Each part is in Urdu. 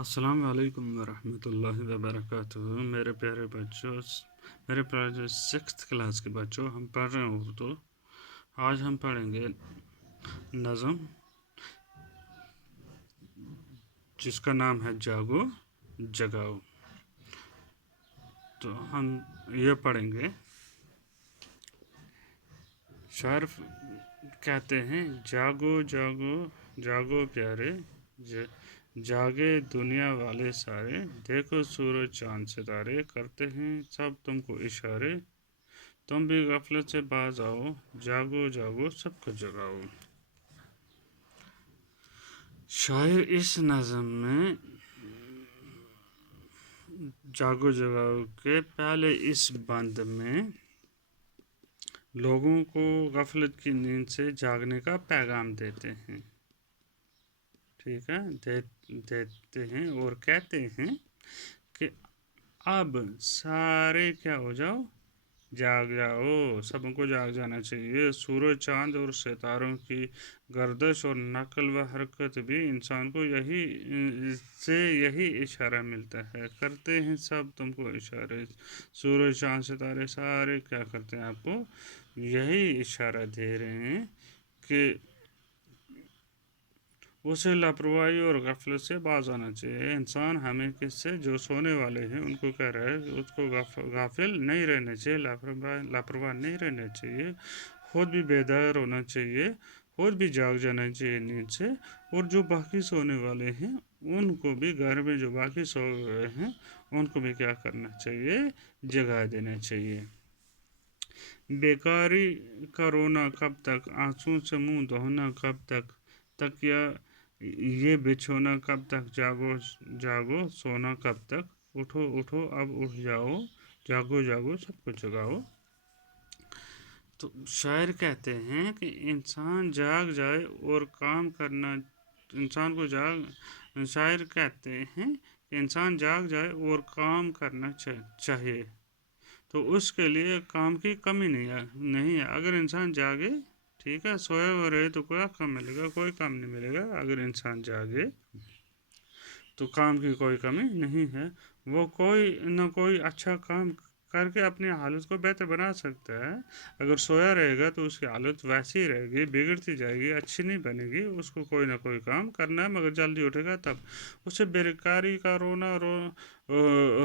السلام علیکم ورحمۃ اللہ وبرکاتہ میرے پیارے بچوں، میرے پیارے 6th کلاس کے بچوں، ہم پڑھ رہے ہیں اردو۔ آج ہم پڑھیں گے نظم جس کا نام ہے جاگو جگاؤ۔ تو ہم یہ پڑھیں گے۔ شاعر کہتے ہیں جاگو جاگو جاگو پیارے، جاگے دنیا والے سارے، دیکھو سورج چاند ستارے، کرتے ہیں سب تم کو اشارے، تم بھی غفلت سے باز آؤ، جاگو جاگو سب کو جگاؤ۔ شاعر اس نظم میں جاگو جگاؤ کے پہلے اس بند میں لوگوں کو غفلت کی نیند سے جاگنے کا پیغام دیتے ہیں، ٹھیک ہے، دیتے ہیں اور کہتے ہیں کہ اب سارے کیا ہو جاؤ، جاگ جاؤ، سب کو جاگ جانا چاہیے۔ سورج چاند اور ستاروں کی گردش اور نقل و حرکت بھی انسان کو یہی اشارہ ملتا ہے، کرتے ہیں سب تم کو اشارے۔ سورج چاند ستارے سارے کیا کرتے ہیں، آپ کو یہی اشارہ دے رہے ہیں کہ اسے لاپرواہی اور غفلت سے باز آنا چاہیے۔ انسان ہمیں کس سے، جو سونے والے ہیں ان کو کہہ رہا ہے کہ اس کو غافل نہیں رہنا چاہیے، لاپرواہ نہیں رہنا چاہیے، خود بھی بیدار ہونا چاہیے، خود بھی جاگ جانا چاہیے نیند سے، اور جو باقی سونے والے ہیں ان کو بھی، گھر میں جو باقی سو گئے ہیں ان کو بھی کیا کرنا چاہیے، جگا دینا چاہیے۔ بیکاری کا رونا کب تک، آنسوں سے منہ دھونا کب تک، تکیا یہ بچھونا کب تک، جاگو جاگو سونا کب تک، اٹھو اٹھو اب اٹھ جاؤ، جاگو جاگو سب کو جگاؤ۔ تو شاعر کہتے ہیں کہ انسان جاگ جائے اور کام کرنا، شاعر کہتے ہیں کہ انسان جاگ جائے اور کام کرنا چاہیے تو اس کے لیے کام کی کمی نہیں ہے۔ اگر انسان جاگے، ٹھیک ہے، سویا ہوا رہے تو کوئی کام ملے گا، کوئی کام نہیں ملے گا۔ اگر انسان جاگے تو کام کی کوئی کمی نہیں ہے، وہ کوئی نہ کوئی اچھا کام کر کے اپنی حالت کو بہتر بنا سکتا ہے۔ اگر سویا رہے گا تو اس کی حالت ویسی رہے گی، بگڑتی جائے گی، اچھی نہیں بنے گی۔ اس کو کوئی نہ کوئی کام کرنا ہے، مگر جلدی اٹھے گا تب۔ اسے بیکاری کا رونا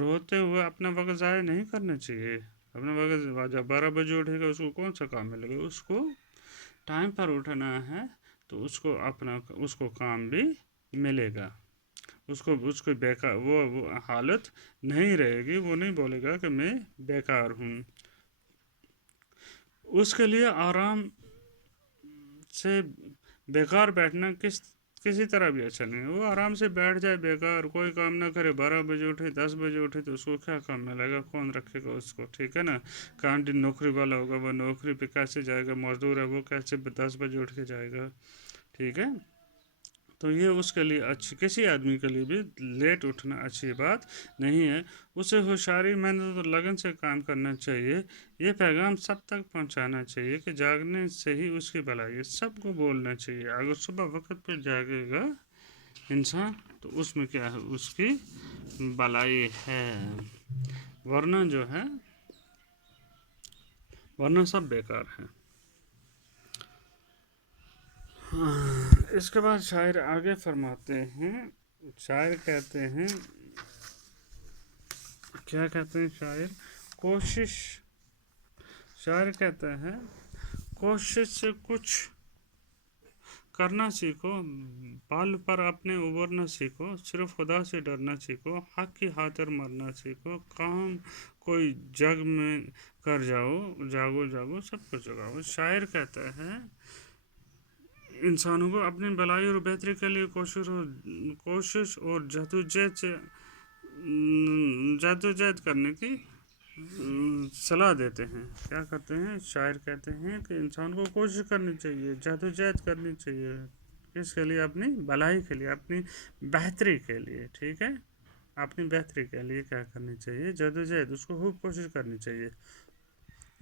روتے ہوئے اپنا وقت ضائع نہیں کرنا چاہیے۔ اپنا وقت جب 12 بجے اٹھے گا اس کو کون سا کام ملے گا، اس کو ٹائم پر اٹھنا ہے تو اس کو کام بھی ملے گا، اس کو وہ حالت نہیں رہے گی، وہ نہیں بولے گا کہ میں بیکار ہوں۔ اس کے لیے آرام سے بیکار بیٹھنا کسی طرح بھی اچھا نہیں ہے۔ وہ آرام سے بیٹھ جائے بیکار، کوئی کام نہ کرے، 12 بجے اٹھے، 10 بجے اٹھے تو اس کو کیا کام ملے گا، کون رکھے گا اس کو، ٹھیک ہے نا۔ کانٹی نوکری والا ہوگا، وہ نوکری پہ کیسے جائے گا، مزدور ہے وہ کیسے 10 بجے اٹھ کے جائے گا، ٹھیک ہے۔ تو یہ اس کے لیے کسی آدمی کے لیے بھی لیٹ اٹھنا اچھی بات نہیں ہے۔ اسے ہوشیاری، محنت اور لگن سے کام کرنا چاہیے۔ یہ پیغام سب تک پہنچانا چاہیے کہ جاگنے سے ہی اس کی بھلائی ہے، سب کو بولنا چاہیے۔ اگر صبح وقت پہ جاگے گا انسان تو اس میں کیا ہے، اس کی بھلائی ہے، ورنہ جو ہے، ورنہ سب بیکار ہے۔ اس کے بعد شاعر آگے فرماتے ہیں، شاعر کہتے ہیں، کیا کہتے ہیں شاعر کہتا ہے کوشش سے کچھ کرنا سیکھو، پل پر اپنے ابھرنا سیکھو، صرف خدا سے ڈرنا سیکھو، حق کی خاطر مرنا سیکھو، کام کوئی جگ میں کر جاؤ، جاگو جاگو سب کو جگاؤ۔ شاعر کہتا ہے انسانوں کو اپنی بھلائی اور بہتری کے لیے کوشش اور جدوجہد کرنے کی صلاح دیتے ہیں۔ کیا کرتے ہیں، شاعر کہتے ہیں کہ انسان کو کوشش کرنی چاہیے، جدوجہد کرنی چاہیے، کس کے لیے، اپنی بھلائی کے لیے، اپنی بہتری کے لیے، ٹھیک ہے، اپنی بہتری کے لیے کیا کرنی چاہیے، جدوجہد، اس کو خوب کوشش کرنی چاہیے۔